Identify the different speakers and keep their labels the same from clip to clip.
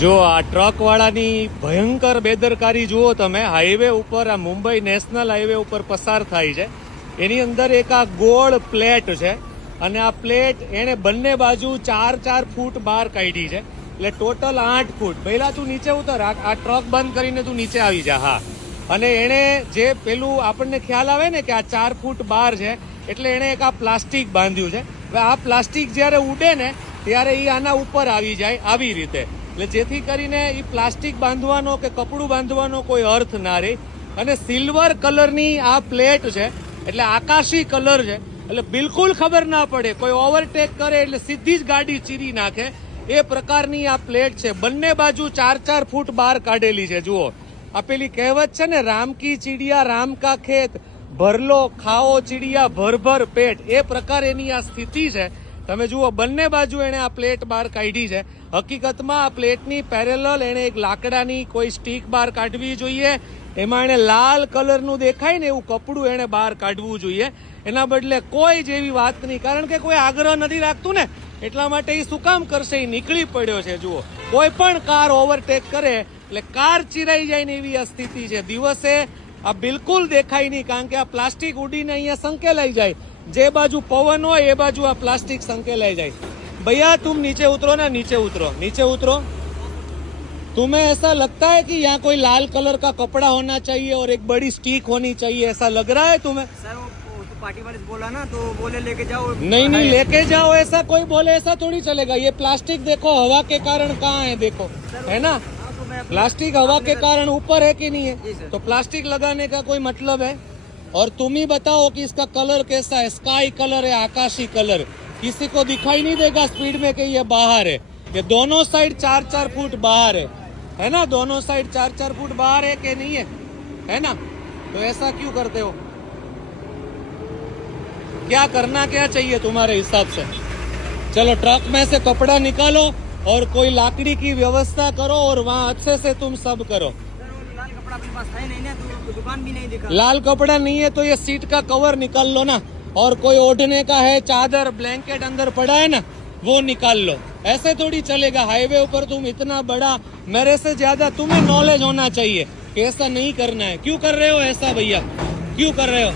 Speaker 1: જો આ ટ્રક વાળાની ભયંકર બેદરકારી જુઓ તમે હાઈવે ઉપર આ મુંબઈ નેશનલ હાઈવે ઉપર પસાર થાય છે. એની અંદર એક આ ગોળ પ્લેટ છે અને આ પ્લેટ એણે બંને બાજુ ચાર ચાર ફૂટ બહાર કાઢી છે. એટલે ટોટલ આઠ ફૂટ. પહેલા તું નીચે ઉતર, આ ટ્રક બંધ કરીને તું નીચે આવી જા, હા. અને એણે જે પેલું આપણને ખ્યાલ આવે ને કે આ ચાર ફૂટ બહાર છે, એટલે એણે એક આ પ્લાસ્ટિક બાંધ્યું છે. હવે આ પ્લાસ્ટિક જ્યારે ઉડે ને, ત્યારે એ આના ઉપર આવી જાય આવી રીતે. એટલે જેથી કરીને એ પ્લાસ્ટિક બાંધવાનો કે કપડું બાંધવાનો કોઈ અર્થ ના રહે. અને સિલ્વર કલરની આ પ્લેટ છે, એટલે આકાશી કલર છે, એટલે બિલકુલ ખબર ના પડે. કોઈ ઓવરટેક કરે એટલે સીધી જ ગાડી ચીરી નાખે. એ પ્રકારની આ પ્લેટ છે. બંને બાજુ ચાર ચાર ફૂટ બહાર કાઢેલી છે. જુઓ. આ પેલી કહેવત છે ને, રામકી ચીડિયા રામ કા ખેત, ભરલો ખાઓ ચીડિયા ભર ભર પેટ. એ પ્રકાર એની આ સ્થિતિ છે. તમે જુઓ, બંને બાજુ એણે આ પ્લેટ બહાર કાઢી છે. હકીકતમાં આ પ્લેટની પેરેલલ એણે એક લાકડાની કોઈ સ્ટીક બહાર કાઢવી જોઈએ. એમાં એણે લાલ કલરનું દેખાય ને એવું કપડું એણે બહાર કાઢવું જોઈએ. એના બદલે કોઈ જેવી વાત નહીં. કારણ કે કોઈ આગ્રહ નથી રાખતું ને. એટલા માટે એ શું કામ કરશે? એ નીકળી પડ્યો છે, જુઓ. કોઈ પણ કાર ઓવરટેક કરે, એટલે કાર ચિરાઈ જાય ને એવી આ સ્થિતિ છે. દિવસે આ બિલકુલ દેખાય નહીં, કારણ કે આ પ્લાસ્ટિક ઉડીને અહીંયા સંકેલાઈ જાય. જે બાજુ પવન હોય એ બાજુ આ પ્લાસ્ટિક સંકેલાઈ જાય भैया तुम नीचे उतरो ना नीचे उतरो नीचे उतरो तुम्हें ऐसा लगता है कि यहाँ कोई लाल कलर का कपड़ा होना चाहिए और एक बड़ी स्टिक होनी चाहिए ऐसा लग रहा है तुम्हें
Speaker 2: सर वो वो तो पार्टी वाले से बोला ना तो बोले लेके जाओ
Speaker 1: नहीं नहीं लेके जाओ ऐसा कोई बोले ऐसा थोड़ी चलेगा ये प्लास्टिक देखो हवा के कारण कहाँ है देखो है ना
Speaker 2: हाँ, तो मैं
Speaker 1: प्लास्टिक हवा के कारण ऊपर है कि नहीं
Speaker 2: जी
Speaker 1: है
Speaker 2: सर।
Speaker 1: तो प्लास्टिक लगाने का कोई मतलब है और तुम ही बताओ कि इसका कलर कैसा है? स्काई कलर है, आकाशी कलर? किसी को दिखाई नहीं देगा स्पीड में कि ये बाहर है। ये दोनों साइड चार चार फुट बाहर है। है ना? दोनों साइड चार चार फुट बाहर है कि नहीं है? है ना? तो ऐसा क्यों करते हो? क्या करना क्या चाहिए तुम्हारे हिसाब से? चलो, ट्रक में से कपड़ा निकालो और कोई लाकड़ी की व्यवस्था करो और वहाँ अच्छे से तुम सब करो।
Speaker 2: पास है नहीं ना तो दुकान भी नहीं दिखा।
Speaker 1: लाल कपड़ा नहीं है तो ये सीट का कवर निकाल लो ना। और कोई ओढ़ने का है चादर ब्लैंकेट अंदर पड़ा है ना वो निकाल लो। ऐसे थोड़ी चलेगा हाईवे ऊपर तुम इतना बड़ा मेरे से ज़्यादा तुम्हें नॉलेज होना चाहिए कि ऐसा नहीं करना है। क्यों कर रहे हो ऐसा भैया? क्यों कर रहे हो?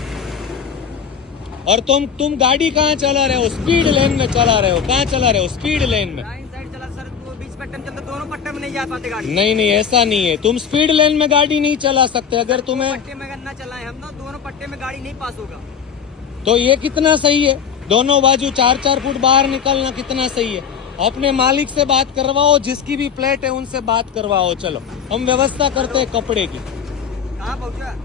Speaker 1: और तुम तुम गाड़ी कहाँ चला रहे हो? स्पीड लेन में चला रहे हो। कहाँ चला रहे हो? स्पीड लेन में।
Speaker 2: राइट साइड चला सर तो बीच पट्टे में चलते दोनों पट्टे में नहीं जा पाते गाड़ी
Speaker 1: नहीं नहीं ऐसा नहीं है तुम स्पीड लेन में गाड़ी नहीं चला सकते अगर तुम्हें
Speaker 2: पट्टे में अगर ना चलाए हम ना दोनों पट्टे में गाड़ी नहीं पास होगा
Speaker 1: तो ये कितना सही है दोनों बाजू चार चार फुट बाहर निकलना कितना सही है अपने मालिक से बात करवाओ जिसकी भी प्लेट है उनसे बात करवाओ चलो हम व्यवस्था करते हैं कपड़े की
Speaker 2: कहाँ पहुँचा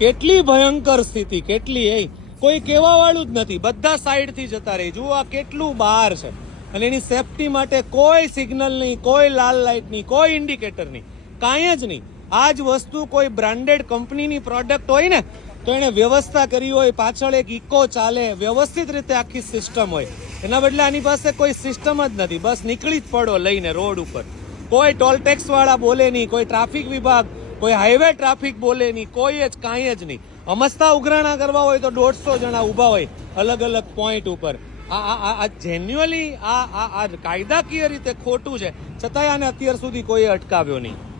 Speaker 1: કેટલી ભયંકર સ્થિતિ કેટલી એ કોઈ કહેવા વાળું જ નથી બધા સાઈડ થી જતા રહી જુઓ આ કેટલું બહાર છે અને એની સેફટી માટે કોઈ સિગ્નલ નહીં, કોઈ લાલ લાઇટ નહીં, કોઈ ઇન્ડિકેટર નહીં. કાંઈ જ નહીં. આ જ વસ્તુ કોઈ બ્રાન્ડેડ કંપનીની પ્રોડક્ટ હોય ને, તો એણે વ્યવસ્થા કરી હોય, પાછળ એક ઇકો ચાલે, વ્યવસ્થિત રીતે આખી સિસ્ટમ હોય. એના બદલે આની પાસે કોઈ સિસ્ટમ જ નથી. બસ નીકળી જ પડો લઈને રોડ ઉપર. કોઈ ટોલ ટેક્સ વાળા બોલે નહીં, કોઈ ટ્રાફિક વિભાગ, કોઈ હાઈવે ટ્રાફિક બોલે નહીં, કોઈ જ કાંઈ જ નહીં. અમસ્તા ઉઘરાણા કરવા હોય તો દોઢસો જણા ઊભા હોય અલગ અલગ પોઈન્ટ ઉપર. આ આ જેન્યુઅલી આ આ કાયદાકીય રીતે ખોટું છે. છતાંય આને અત્યાર સુધી કોઈ અટકાવ્યો નહીં.